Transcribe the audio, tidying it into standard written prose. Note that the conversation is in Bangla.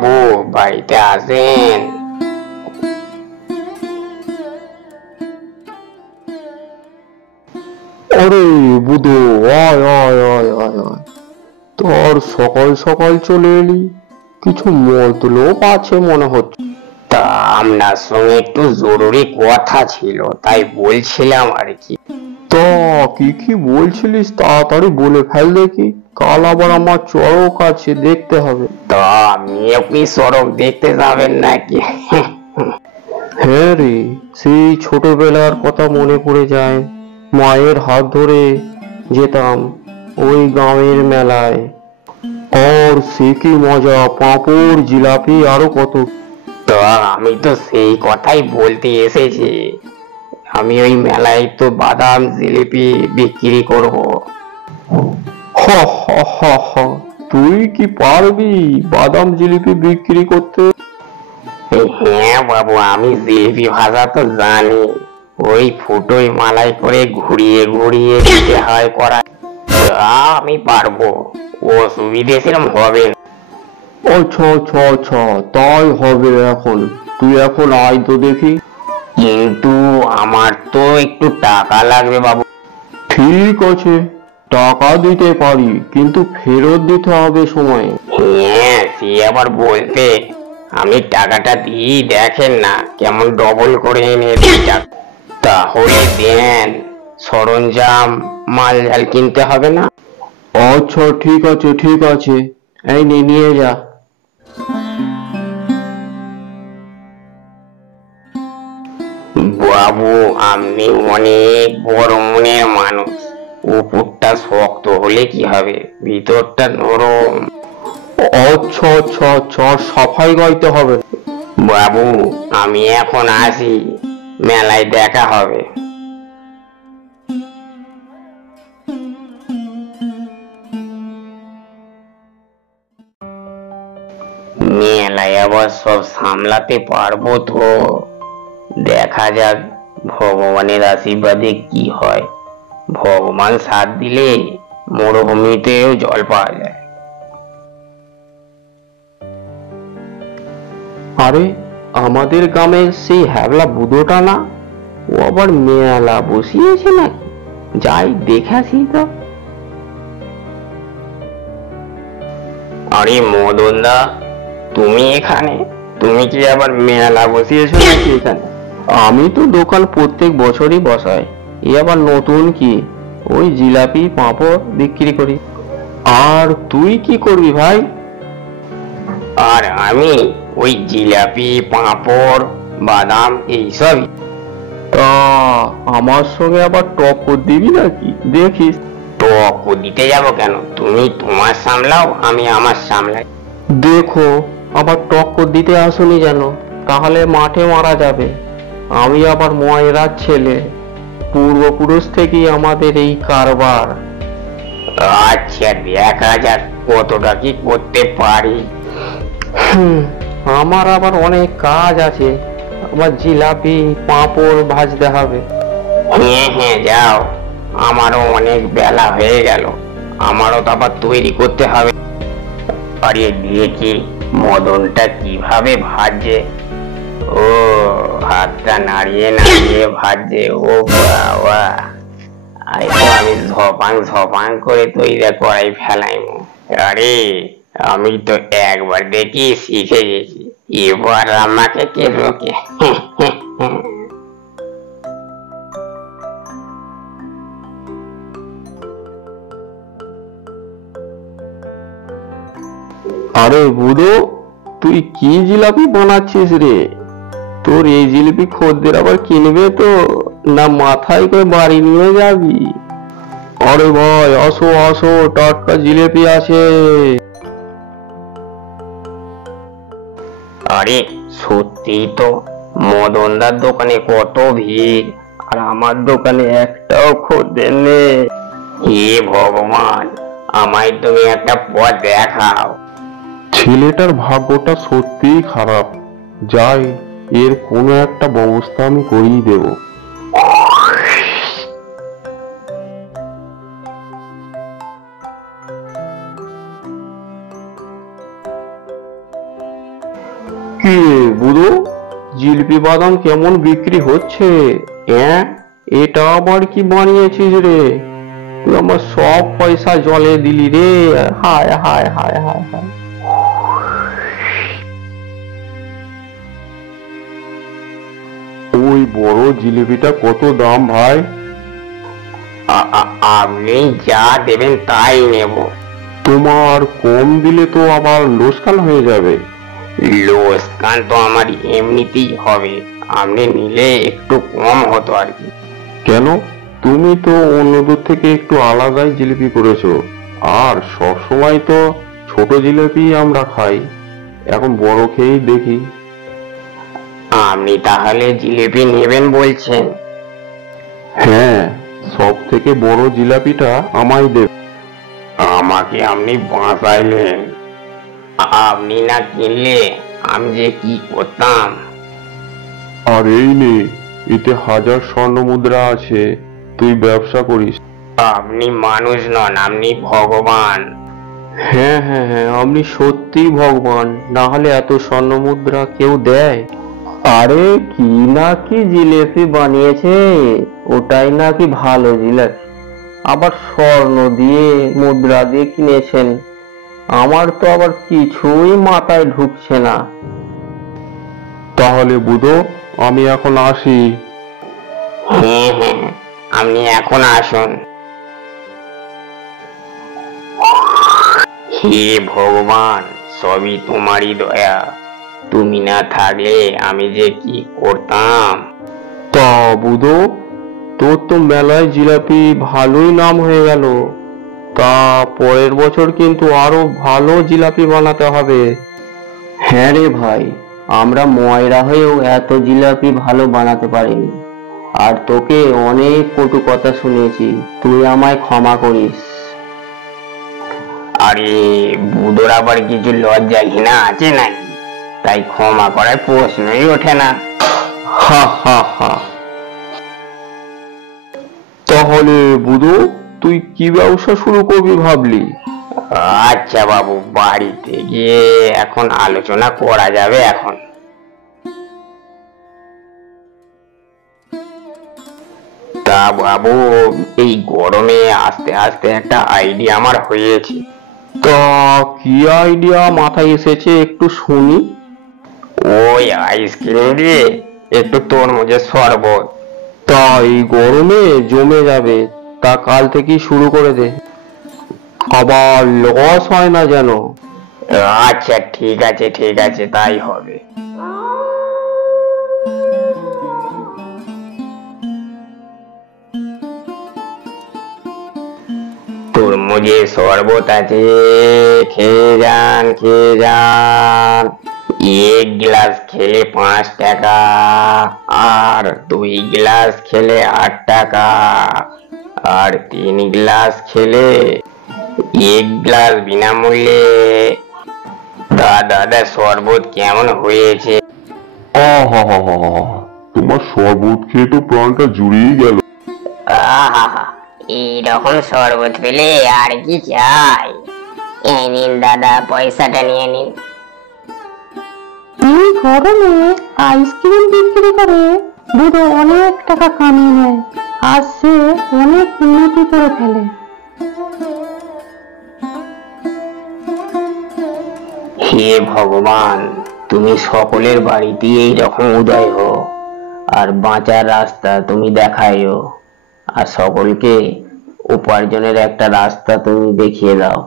বাবু, বাড়িতে আসেন। আরে বুধো, আয় আয় আয় আয় আয়। তোর সকাল সকাল চলে এলি, কিছু মতলব আছে মনে হচ্ছে। তা আপনার সঙ্গে একটু জরুরি কথা ছিল, তাই বলছিলাম আর কি। তা কি কি বলছিলিস তাড়াতাড়ি বলে ফেল দেখি, কাল আবার আমার চড়ক আছে, দেখতে হবে। তা আপনি সড়ক দেখতে যাবেন নাকি? হ্যাঁ রে, সেই ছোটবেলার কথা মনে পড়ে যায়। মায়ের হাত ধরে যেতাম ওই গ্রামের মেলায়। আর সে কি মজা, পাঁপড় জিলাপি আরো কত। তা আমি তো সেই কথাই বলতে এসেছি। আমি ওই মেলায় তো বাদাম জিলিপি বিক্রি করব। হা হা হা হা, তুই কি পারবি বাদাম জিলিপি বিক্রি করতে? হ্যাঁ বাবু, আমি জিলিপি ভাজা তো জানি। ওই ফুটোই মালাই করে ঘুরিয়ে ঘুরিয়ে দিতে হয় করা। তা আমি পারবো, অসুবিধে সেরকম হবে না। আচ্ছা আচ্ছা আচ্ছা, তাই হবে। এখন তুই এখন আয় তো দেখি। কিন্তু আমার তো একটু টাকা লাগবে বাবু। ঠিক আছে, টাকা দিতে পারি, কিন্তু ফেরত দিতে হবে সময়ে। হ্যাঁ, সে আবার বলতে, আমি টাকাটা দিই, দেখেন না কেমন ডবল করে এনে দিই টাকা। তাহলে দেন, সরঞ্জাম মাল জাল কিনতে হবে না। আচ্ছা ঠিক আছে ঠিক আছে, এই নে নিয়ে যা। বাবু, আপনি অনেক বড় মনের মানুষ। উপরটা শক্ত হলে কি হবে, ভিতরটা নরম। আচ্ছা আচ্ছা আচ্ছা, আর সাফাই গাইতে হবে না। বাবু, আমি এখন আসি, মেলায় দেখা হবে। মেলায় আবার সব সামলাতে পারবো তো? দেখা যাক ভগবানের আশীর্বাদে কি হয়। ভগবান সাথ দিলে মরুভূমিতেও জল পাওয়া যায়। আরে, আমাদের গ্রামের সেই হ্যাবলা বুদোটা না? ও আবার মেলা বসিয়েছে নাকি? যাই দেখে আসি তো। আরে মদন দা, তুমি এখানে? তুমি কি আবার মেলা বসিয়েছো নাকি এখানে? আমি তো দোকান প্রত্যেক বছরই বসাই, এ আবার নতুন কি? ওই জিলাপি পাঁপড় বিক্রি করি। আর তুই কি করবি ভাই? আর আমি ওই জিলাপি পাঁপড় বাদাম এইসব। তা আমার সঙ্গে আবার টক্কর দিবি নাকি দেখিস? তো দিতে যাবো কেন? তুমি তোমার সামলাও, আমি আমার সামলাই। দেখো, আবার টক্কর দিতে আসুনি যেন, তাহলে মাঠে মারা যাবে। আমি আবার ময়রার ছেলে, পূর্বপুরুষ থেকেই আমাদের এই কারবার। আচ্ছা, দেখা যাক কতটা কি করতে পারি। হুম, আমার আবার অনেক কাজ আছে। আমার জিলাপি পাঁপড় ভাজতে হবে। হ্যাঁ হ্যাঁ, যাও, আমারও অনেক বেলা হয়ে গেল। আমারও তো আবার তৈরি করতে হবে। আরে দেখি মদনটা কিভাবে ভাজে। ও, হাতটা নাড়িয়ে নাড়িয়ে ভাজে। ও বাবা, এই তো আমি ঝপাং ঝপাং করে তৈরি করাই ফেলাইমু। আরে, আমি তো একবার দেখি শিখে গেছি, এবার আমাকে কে রোকে? আরে বুড়ো, তুই কি জিলাপি বানাচ্ছিস রে? তোর এই জিলিপি খদ্দের আবার কিনবে তো, না মাথায় করে বাড়ি নিয়ে যাবি? আরে ভাই, আসো আসো, টাটকা জিলিপি আছে। আরে সত্যি তো, মদনদার দোকানে কত ভিড়, আর আমার দোকানে একটাও খদ্দের নেই। হে ভগবান, আমায় তুমি একটা পথ দেখাও। ছেলেটার ভাগ্যটা সত্যিই খারাপ। যাই, এর কোনো একটা ব্যবস্থা আমি করেই দেবো। জিলিপি বাদাম কেমন বিক্রি হচ্ছে। হ্যাঁ, এটা আবার কি বানিয়েছিস রে? তুই আমার সব পয়সা জলে দিলি রে। হায় হায় হায় হায় হায়। ওই বড় জিলিপিটা কত দাম ভাই? আপনি যা দেবেন তাই নেব। তোমার কম দিলে তো আবার লোকসান হয়ে যাবে। লোকসান তো আমার এমনিতেই হবে, আপনি নিলে একটু কম হতো আর কি। কেন? তুমি তো অন্যদের থেকে একটু আলাদাই জিলিপি করেছো, আর সব সময় তো ছোট জিলিপি আমরা খাই, এখন বড় খেয়েই দেখি। আপনি তাহলে জিলিপি নেবেন বলছেন? হ্যাঁ, সব থেকে বড় জিলাপিটা আমায় দেবে। আমাকে আপনি বাঁচাইলেন। আপনি না কিনলে আমি যে কি করতাম। আর এই নে, এতে 1000 স্বর্ণ মুদ্রা আছে, তুই ব্যবসা করিস। আপনি মানুষ নন, আপনি ভগবান। হ্যাঁ হ্যাঁ হ্যাঁ, আপনি সত্যি ভগবান, না হলে এত স্বর্ণ মুদ্রা কেউ দেয়? আরে কি নাকি জিলেপি বানিয়েছে, ওটাই নাকি ভালো জিলেপি, আবার স্বর্ণ দিয়ে মুদ্রা দিয়ে কিনেছেন। আমার তো আবার কিছুই মাথায় ঢুকছে না। তাহলে বুধো, আমি এখন আসি। হ্যাঁ হ্যাঁ, আপনি এখন আসুন। হে ভগবান, সবই তোমারই দয়া। তুমি না থাকলে আমি যে কি করতাম। তা বুধো, তোর তো মেলায় জিলাপি ভালোই নাম হয়ে গেল। তা পরের বছর কিন্তু আরো ভালো জিলাপি বানাতে হবে। হ্যাঁ রে ভাই, আমরা ময়রা হয়েও এত জিলাপি ভালো বানাতে পারিনি, আর তোকে অনেক কটু কথা শুনেছি, তুই আমায় ক্ষমা করিস। আরে বুধোর আবার কিছু লজ্জা ঘৃণা আছে নাকি? তাই ক্ষমা করার প্রশ্নই ওঠে না। হা হা হা। তাহলে বুধো, তুই কি ব্যবসা শুরু করবি ভাবলি? আচ্ছা বাবু, বাড়িতে গিয়ে এখন আলোচনা করা যাবে। এখন তা বাবু, এই গরমে আস্তে আস্তে একটা আইডিয়া আমার হয়েছে। তা কি আইডিয়া মাথায় এসেছে একটু শুনি। ওই আইসক্রিম দিয়ে একটু তরমুজের শরবত। তা এই গরমে জমে যাবে, তা কাল থেকেই শুরু করে দে, আবার লস হয় না যেন। আচ্ছা ঠিক আছে ঠিক আছে, তাই হবে। তরমুজের শরবত আছে, খেয়ে যান খেয়ে যান। 1 গ্লাস খেলে 5 টাকা, আর 2 গ্লাস খেলে 8 টাকা, আর 3 গ্লাস খেলে 1 গ্লাস বিনামূল্যে। দাদা শরবত কেমন হয়েছে? তোমার শরবত খেয়ে তো প্রাণটা জুড়িয়ে গেল। আহা, এইরকম শরবত পেলে আর কি চাই। এই নিন দাদা, পয়সাটা নিয়ে নিন। এই গরমে আইসক্রিম বিক্রি করে বুধো অনেক টাকা কামিয়ে নেয়, আর সে অনেক উন্নতি করে ফেলে। হে ভগবান, তুমি সকলের বাড়িতে এইরকম উদয় হো, আর বাঁচার রাস্তা তুমি দেখাইও, আর সকলকে উপার্জনের একটা রাস্তা তুমি দেখিয়ে দাও।